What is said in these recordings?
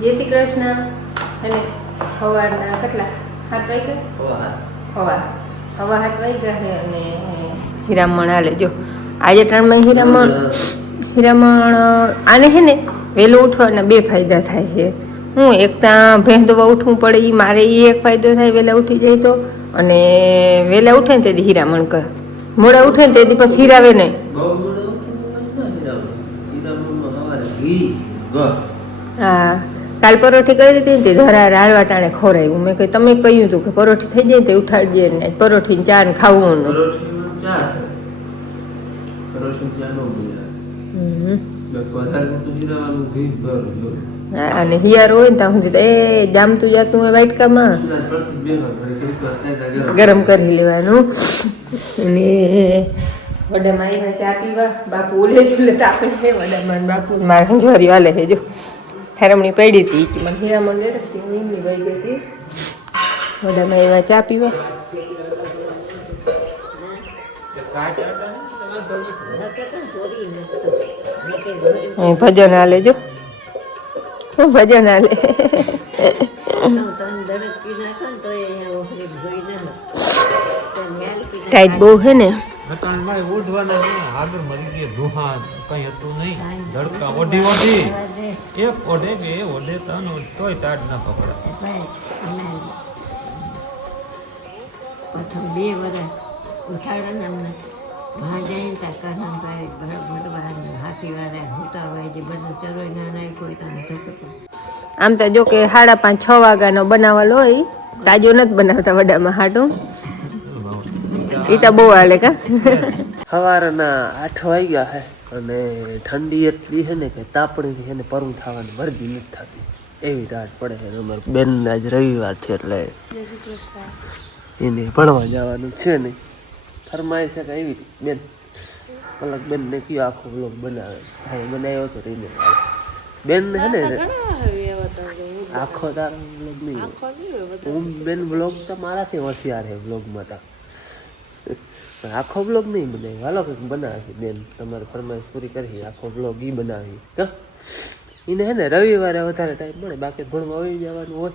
જય શ્રી કૃષ્ણ. અને સવારના કેટલા? સાત વાગ્યા? સવાર સવા સાત વાગ્યા છે અને હીરામણ હાલે. જો આજે ત્રણમાં હીરામણ હીરામણ આને હે ને વહેલું ઉઠવાના બે ફાયદા થાય છે. હું એક ત્યાં ભેંદવા ઉઠવું પડે એ મારે એ એક ફાયદો થાય વહેલા ઉઠી જાય તો. અને વહેલા ઉઠે ને તેથી હીરામણ કર. મોડા ઉઠે ને તેથી પછી હીરાવે નહીં હા. કાલ પરોઠી કરી હતી ને તે ધરા રાળવા ટાણે ખોરાયું મેં કહ્યું તમે કહ્યું હતું કે પરોઠી થઈ જાય તે ઉઠાડજે ને પરોઠી ચા ને ખાવું અને હિયાર હોય ને ત્યાં સુધી એ જામતું જાતું હોય વાટકામાં. ગરમ. કરી લેવાનું. અને વડામાં એના ચા પીવા. બાપુ ઓલે ચૂલે તાપે છે વડામાં બાપુ. મારે હંજવારી વાલે છે જો. હેરમણી પડી હતી. કે મને હીરામણ વહી ગઈ હતી. વડામાં એમાં ચા પીવા. ભજન હાલે જો. ભજન હાલે. ટાઈટ બહુ છે ને. બટાણ ઓઢવાના છે. આગળ મરી ગયે. ધુહા કંઈ હતું નહીં. ધડકા ઓઢી ઓઢી. એક ઓઢે બે ઓઢે ત્રણ ઓઢે, તોય ટાટ ના પકડા. પ્રથમ બે વર્ષ ઉઠાડે ને અમને ભાંજાય ને ત્યાં કાઢાને ભાઈ ભરવા હાથી વાળા હોતા હોય જે બધું ચરોય ના કોઈ હોય તો આમ ધક્કો આમ તો જો કે સાડા પાંચ છ વાગ્યાનો બનાવેલો હોય તાજો નથી બનાવતા વડામાં હાટું. એ તો બહુ હાલે કા? સવારના આઠ વાગ્યા છે અને ઠંડી એટલી છે ને કે તાપણી છે ને પરવું થવાની મરજી નથી થતી. એવી રાત પડે છે અમારે બેન આજ રવિવાર છે એટલે એને ભણવા જવાનું છે નહીં ફરમાય છે કે એવી બેન પલક બેન ને કયો આખો બ્લોગ બનાવે. ભાઈ બનાવ્યો હતો રીને બેન છે ને આખો તારો બ્લોગ નહીં. હું બેન બ્લોગ તો મારાથી હોશિયાર છે બ્લોગમાં તો. પણ આખો બ્લોગ નહીં બનાવી હાલો કંઈક બનાવી બેન. તમારે ફરમાઈશ પૂરી કરી આખો બ્લોગ ઈ બનાવી તો એને હે ને રવિવારે વધારે ટાઈમ મળે બાકી ભણવા આવી જવાનું હોય.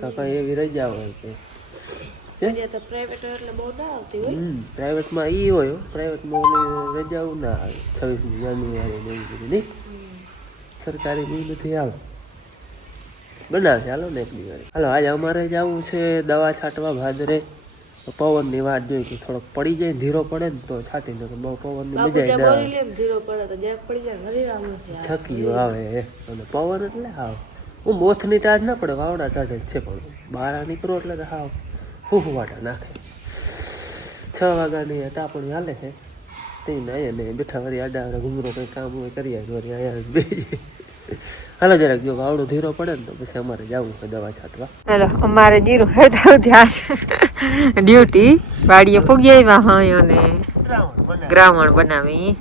કાકા એવી રજા હોય કે. હમ પ્રાઇવેટમાં એ હોય પ્રાઇવેટમાં રજા ના આવે. છવ્વીસમી જાન્યુઆરી ને એવી બધી નહીં? સરકારી એ બધી આવે. બનાવશે હાલો ને એક દિવસ. હાલો આજે અમારે જવું છે દવા છાંટવા ભાદરે. તો પવનની વાત જોઈ કે થોડોક પડી જાય ધીરો પડે ને તો છાંટી નાખે બહુ પવનની મજા ના આવે છકીઓ આવે. અને પવન એટલે હાવ. હું મોથની ટાઢ ના પડે વાવડા ટાઢ જ છે પણ બહાર નીકળો એટલે તો હાવ. ફૂફવાટા નાખે. છ વાગ્યાની પણ હાલે છે. તે નહીં અને બેઠા વળી આડા આડા ઘૂમરો કંઈ કામ હોય કરીએ વળી અહીંયા બે હાલો જરાક જો વાવડો ધીરો પડે ને તો પછી અમારે જવું છે દવા છાંટવા. હાલો અમારે જીરું હેતા ધ્યાન. ડ્યુટી. વાડીએ પૂગી આવ્યા હોય અને ગ્રામણ બનાવી.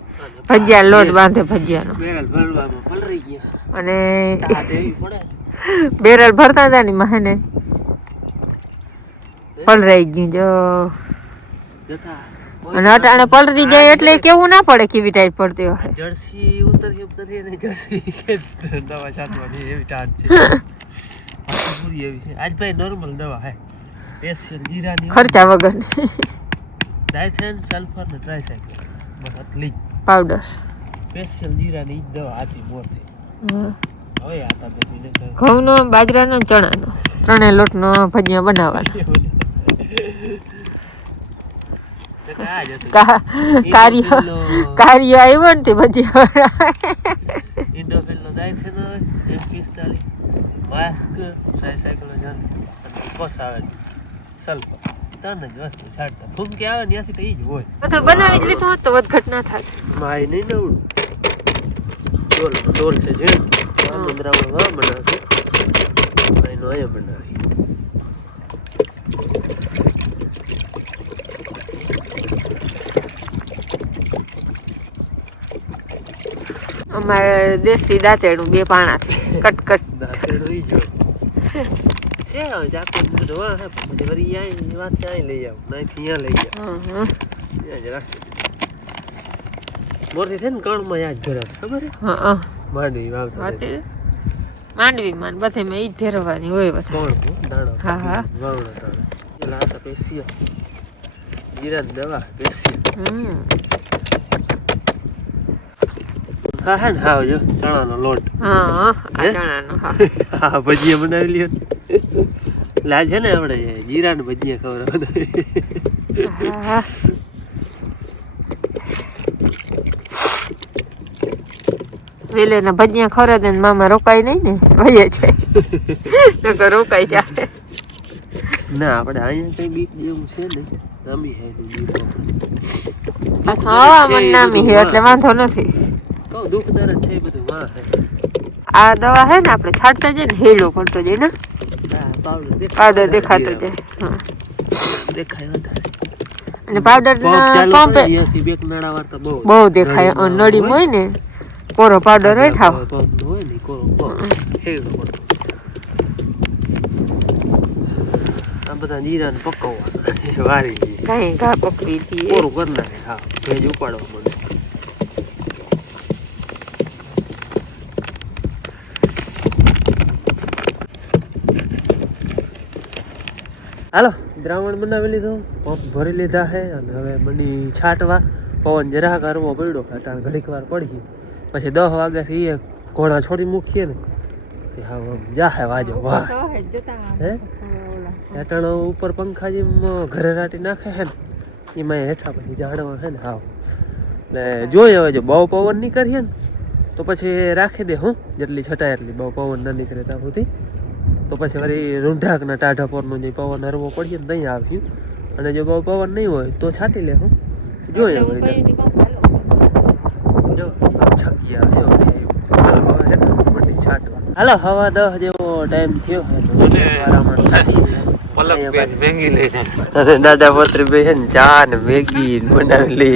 ભજીયા લોટ બાંધે ભજીયાનો. અને બેરલ ભરતા હતા ને મહેને પલરાઈ ગયું જો. અને અટાણે પલટી જાય એટલે કેવું ના પડે કેવી ટાઈપ પડતી હોય. જર્સી ઉતરી ઉતરી અને જર્સી કે દવા છાંટવાની એવી ટાટ છે. પૂરી એવી છે. આજ ભાઈ નોર્મલ દવા હે. સ્પેશિયલ જીરાની. ખર્ચા વગર. ડાયફેન સલ્ફર ને ટ્રાયસાઇક્લોન બસ આટલી પાવડર સ્પેશિયલ જીરાની દવા આતી મોરથી હવે આતા ઘઉંનો બાજરાનો ચણાનો. ત્રણે લોટનો ભજીયા બનાવવાનો આ જ હતું કા- કાર્ય કાર્ય આવ્યો ને તે ભજીયા ઇન્ડોફિલનો છે ને એમ પિસ્તાલીસ માસ્ક ટ્રાયસાઇક્લોન અને કોસ આવે સલ્ફર તને જ વસ્તુ છાંટતા. ફૂમકી આવે ને ત્યાંથી તો ઈ જ હોય. તો બનાવી જ લીધું હોત તો વધઘટ ના થાત. માય નહીં નવડું. ડોલ ડોલ છે જે મંદરામાં માં બનાવી એનો અહીંયા બનાવી અમારે દેશી દાંતેડું બે પાણાથી કટકટ દાંતેડું ઈ જ હોય છે હવે જાકો બધું હા હે પછી વળી અહીંયા વાત ત્યાં લઈ આવું નાથી અહીંયા લઈ આવું હં હં. ત્યાં જ રાખી મોરથી છે ને કણમાં યાદ ઘરે ખબર હે હં હં. માંડવી ને બધે મેં ઈ જ હોય બધા. દાણો હા, હા. જીરા દવા પેસી હમ. હા હા ને હા જો ચણાનો લોટ. હા આ ચણાનો હા. ભજીયા બનાવી લ્યો છે ને આપણે જીરા ને ભજીયા ખવડાવવાના હા વેલે ના ભજીયા ખરે દે ને મામા રોકાય નહીં ને વહે છે. નકર રોકાઈ જાય ના આપણે અહીંયા કઈ બીક જેવું છે ને નામી હે બીક નામી હે. એટલે વાંધો નથી. કહું દુઃખ દર્દ છે બધું વાહ. આ દવા હે ને આપણે છાંટતા જઈએ ને હેલો પડતો જઈએ ને. પાવડર દેખાતો. જાય હા. દેખાય વધારે. અને પાવડર પંપે બહુ બહુ દેખાય અને નળી હોય ને કોરો પાવડર હોય ઠાવ હોય ને કોરો પગ પડતો આ બધા જીરા ને પકવવા. વારી. કઈ ઘા પકવી હતી કોરું કરી નાખે હા ભેજ ઉપાડવા મળે હાલો દ્રાવણ બનાવી લીધું પંપ ભરી લીધા છે અને હવે બની છાંટવા. પવન જરા કરવો પડ્યો અટાણ ઘડીક વાર પડી પછી દસ વાગ્યાથી એ ઘોડા છોડી મૂકીએ ને હા જાહે વાજો વાહ. હે અટાણ ઉપર પંખા જેમ ઘરે રાટી નાખે છે ને એમાં હેઠા પછી ઝાડવા છે ને હાવ. ને જોઈએ હવે જો બહુ પવન નહીં કરીએ ને તો પછી રાખી દે હું જેટલી છટાય એટલી બહુ પવન ન નીકળે ત્યાં સુધી. તો પછી વળી રૂંઢાકના ટાઢા પરનું જે પવન હરવો પડીએ ને નહીં આવ્યું અને જો બહુ પવન નહીં હોય તો છાંટી લે હું. જોઈએ જો છકી આવે છાંટવા. હાલો હવા દહ જેવો ટાઈમ થયો. છે તો એકવાર લે. અહીંયા મેંગી લઈને અરે દાદા પત્ર બે ને ચા ને મેગી ને બનાવી લે.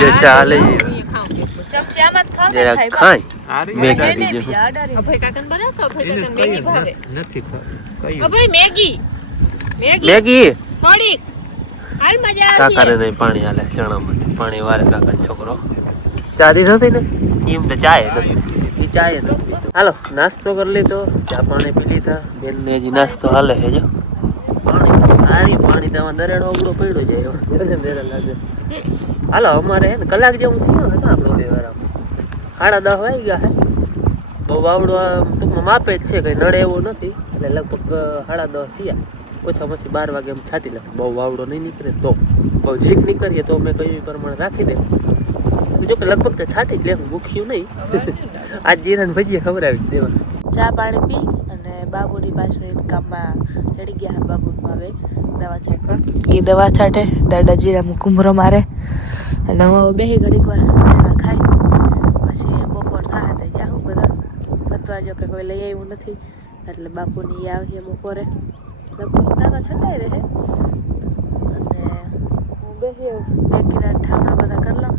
જે ચા જરા ખાય મેગી બીજું નથી કયું અભય મેગી. મેગી. મેગી? થોડીક. હાલ મજા કાકાને નહીં પાણી હાલે ચણામાં પાણી વારે કાકા છોકરો. ચા દીધો ને? એમ તો ચાય નથી. એ ચાય નથી હાલો નાસ્તો કરી લીધો. ચા પાણી પી લીધા. બેન ને હજી નાસ્તો હાલે છે જો. પાણી. પાણી તો આમાં દરેડો ઉગડો પડ્યો જાય લાગે. હાલો અમારે કલાક જેવું થયું હે આપણો બે વાર સાડા દસ વાગી ગયા હે બહુ વાવડો આમ ટૂંકમાં માપે જ છે કંઈ નડે એવો નથી. એટલે લગભગ સાડા દસ થયા. ઓછા પછી બાર વાગે એમ છાંટી લે બહુ વાવડો નહીં નીકળે તો. બહુ જીક નીકળીએ તો અમે કયું પ્રમાણે રાખી દે. જો કે લગભગ તો છાંટી જ લેવું મૂક્યું નહીં. આજ જીરાને ભજીએ ખબર આવી દેવા. ચા પાણી પી અને બાબુની પાછળ એક કામમાં ચડી ગયા બાબુમાં હવે દવા છાંટવા. એ દવા છાંટે. દાદા જીરામાં કુમરો મારે. અને હું બેહી ઘડીક વાર ખાઈ પછી બપોર થાય તો જાઉં બધા પતવા જો કે કોઈ લઈ આવ્યું નથી. એટલે બાપુની આવીએ બપોરે. લગભગ દાદા છટાઈ રહે. અને હું બેસી મેગીના ઠામણા બધા કરી લઉં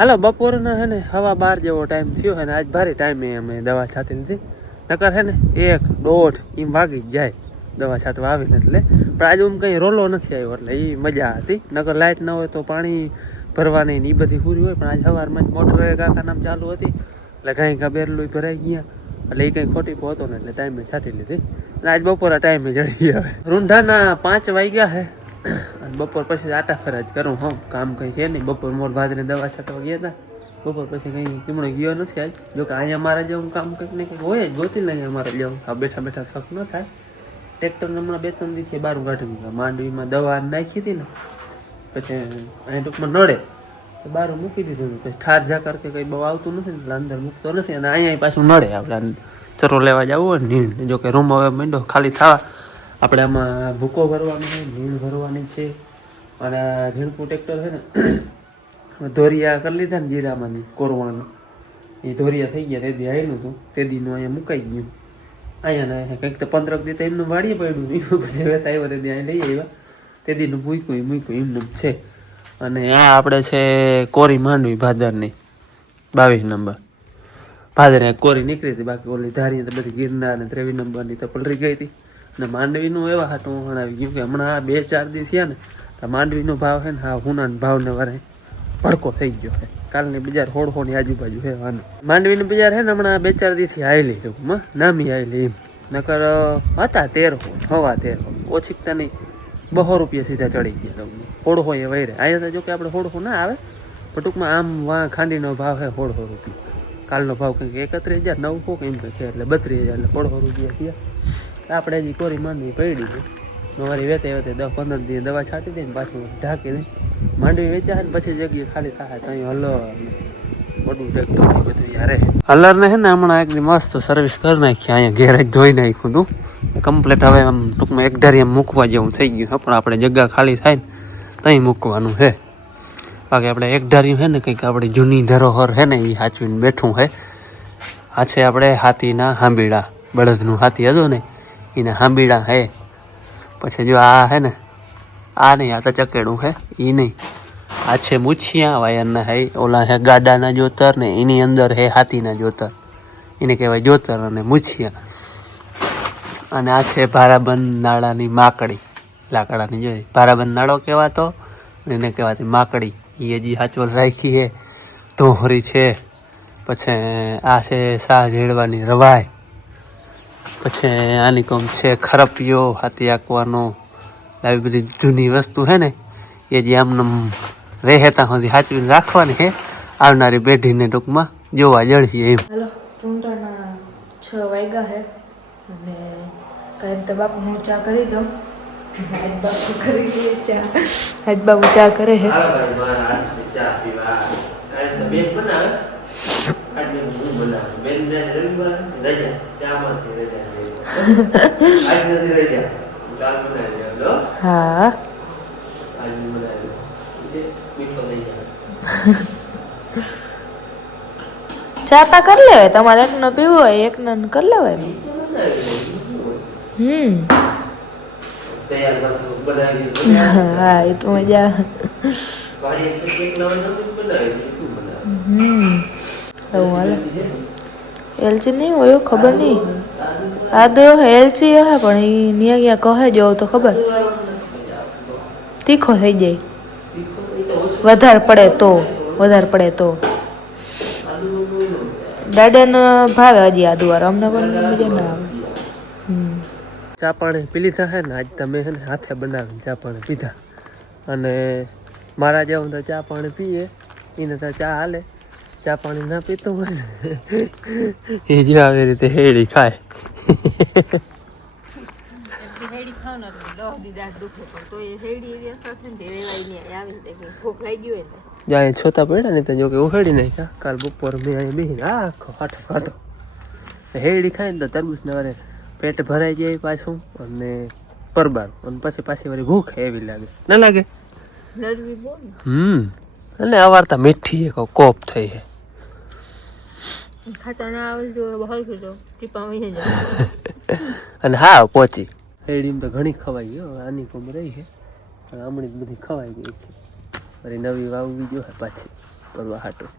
હાલો, બપોરના હે ને હવા બાર જેવો ટાઈમ થયો હે ને, આજ ભારે ટાઈમે અમે દવા છાંટી લીધી નકર હે ને, એક દોઢ એમ વાગી જાય દવા છાંટવા આવીને એટલે. પણ આજે હું કંઈ રોલો નથી આવ્યો એટલે એ મજા હતી. નકર લાઇટ ન હોય તો પાણી ભરવાની ને એ બધી પૂરી હોય, પણ આજ સવારમાં જ મોટર કાકા નામ ચાલુ હતી. એટલે કાંઈ કાં ભરાઈ ગયા. એટલે એ કંઈ ખોટી પહોંચો ને એટલે ટાઈમે છાંટી લીધી. અને આજ બપોરા ટાઈમે ચડી આવે રૂંઢાના પાંચ વાગ્યા હે. અને બપોર પછી આટા ફરજ કરું હમ કામ કંઈ છે નહીં. બપોર મોર ભાદરે દવા છાંટવા ગયા હતા બપોર પછી કંઈ ચીમણો ગયો નથી આજ જો કે અહીંયા મારે જેવું કામ કંઈક ને કંઈક હોય જ, ગોતી લઈને અમારે જેવું. આ બેઠા બેઠા થક ન થાય. ટ્રેક્ટર હમણાં બે ત્રણ દિવસથી બારું કાઢી દીધા માંડવીમાં દવા નાખી હતી ને, પછી અહીં ટૂંકમાં નડે. બારું મૂકી દીધું પછી ઠાર ઝાકર કે કંઈ બહુ આવતું નથી એટલે અંદર મૂકતો નથી. અને અહીંયા પાછું નડે આપણે ચરો લેવા જવું હોય ને જો કે રૂમ હવે માંડો ખાલી થવા. આપણે આમાં ભૂકો ભરવાનો છે નીણ ભરવાની છે, અને ઝીણકું ટ્રેક્ટર છે ને, ધોરિયા કરી લીધા ને જીરામાંની કોરવાનું. એ ધોરિયા થઈ ગયા, તે દી આવેલું હતું, તે દીનું અહીંયા મુકાઈ ગયું. અહીંયા ને કંઈક તો પંદરક દી તો એમનું વાડીએ પડ્યું નહીં પછી હવે આવ્યો તે દી અહીં લઈ આવ્યા. તે દીનું મૂક્યું મૂક્યું, એમનું છે. અને આ આપણે છે કોરી માંડવી ભાદરની, બાવીસ નંબર. ભાદરે કોરી નીકળી હતી, બાકી ઓલી ધારી બધી ગિરનાર ને ત્રેવીસ નંબરની તો પલરી ગઈ હતી. અને માંડવીનું એવા હાટું હણાવી ગયું કે હમણાં આ બે ચાર દી થયા ને, તો માંડવીનો ભાવ છે ને હા હુનાના ભાવને વારે ભડકો થઈ ગયો છે કાલની બજાર હોડહોની આજુબાજુ છે વાનું. માંડવીની બજાર છે ને, હમણાં બે ચાર દિવસથી આવેલી ટૂંકમાં નામી આવેલી એમ. નકર હતા તેર હવા તેરસો ઓછીકતા નહીં બહો રૂપિયા સીધા ચડી ગયા ટૂંકમાં હોડહો એ વૈરે અહીંયા તો જો કે આપણે હોડહો ના આવે, પણ ટૂંકમાં આમ વાં ખાંડીનો ભાવ છે હોડહો રૂપિયા. કાલનો ભાવ કંઈક એકત્રીસ હજાર નવસો કંઈક છે એટલે બત્રીસ હજાર એટલે હોડહો રૂપિયા થયા. આપણે હજી કોરી માંડવી પડી મારી વેતે વેતે દસ પંદર દિવસ દવા છાંટી દઈને પાછું ઢાંકી દઈ માંડવી વેચ્યા ને પછી જગ્યાએ ખાલી થાય. તો અહીં હલો, મોટું ટ્રેક્ટર બધું યારે. હલર ને હે ને હમણાં એકદમ મસ્ત સર્વિસ કરી નાખી, અહીંયા ગેરેજ ધોઈ નાખ્યું હતું કમ્પ્લેટ હવે આમ ટૂંકમાં એક ધારી આમ મૂકવા જેવું થઈ ગયું પણ આપણે જગ્યા ખાલી થાય ને ત્યાં મૂકવાનું છે. બાકી આપણે એક ધાર્યું છે ને કંઈક આપણી જૂની ધરોહર છે ને એ સાચવીને બેઠું છે. આ છે આપણે હાથીના હાંબીડા બળદનું હાથી હતું ને એના હાંબીડા હે. પછી જો આ હે ને, આ નહીં, આ તો ચકેડું હે એ નહીં. આ છે મૂછિયા વાયરના હે, ઓલા હે ગાડાના જોતર ને એની અંદર હે હાથીના જોતર. એને કહેવાય જોતર અને મૂછિયા. અને આ છે ભારાબંધ નાળાની માકડી, લાકડાની જોઈ. ભારાબંધ નાળો કહેવાતો એને કહેવાતી માકડી. એ હજી સાચવલ રાખી હે, ધોહરી છે. પછી આ છે શાહ જેડવાની રવાય. પછી આની કોમ છે ખરપિયો હાથી આંકવાનો આવી બધી જૂની વસ્તુ છે ને એ જે આમને આમ રહે ત્યાં સુધી સાચવીને રાખવાની છે આવનારી પેઢીને ટૂંકમાં જોવા જળીએ એમ. હેલો ચૂંટણના છ વાગ્યા છે અને કાંઈ તો બાપુ હું ચા કરી દઉં. બાપુ કરી દઈએ ચા. હાજ બાપુ ચા કરે છે હા ચા તા કરી લેવાય તમારે એકનો પીવું હોય એકનો કરી લેવાય. હમ. હા એ તો મજા આવે. હમ. એવું હાલે. એલચી નહીં હોય ખબર નહીં. આ તો એલચી હે, પણ એ ન્યા ક્યાં કહે જો તો ખબર. તીખો થઈ જાય. વધારે પડે તો, વધારે પડે તો. દાદાને ભાવે હજી આદુ વાળો અમને પણ મજા ના આવે. ચા પાણી પી લીધા છે ને, આજ તમે છે ને હાથે બનાવીને ચા પાણી પીધા. અને મારા જેવું તો ચા પાણી પીએ એને તો ચા હાલે. ચા પાણી ના પીતો હોય એ જો આવી રીતે હેડી ખાય. જાય છોતા પડ્યા ને તો જો કે ઉહેડી નાખ્યા કાલ બપોર મેં અહીં બેહીને આખો હાથો ખાતો હેડી ખાય ને તો તરબૂચ ને વારે પેટ ભરાઈ જાય પાછું અને પરબાર અને પછી પાછી વારી ભૂખ એવી લાગે. ના લાગે? હમ અને અવારતા મીઠી એક કોપ થઈ છે. ખાતા ના આવડતું બહાર કીધું ટીપા વહી જાય. અને હા પહોંચી. હેડીમ તો ઘણી ખવાઈ ગયો આની કોમ રહી છે. પણ હમણાં જ બધી ખવાઈ ગઈ છે. મારી નવી વાવવી જોઈએ પાછી કરવા હાટું.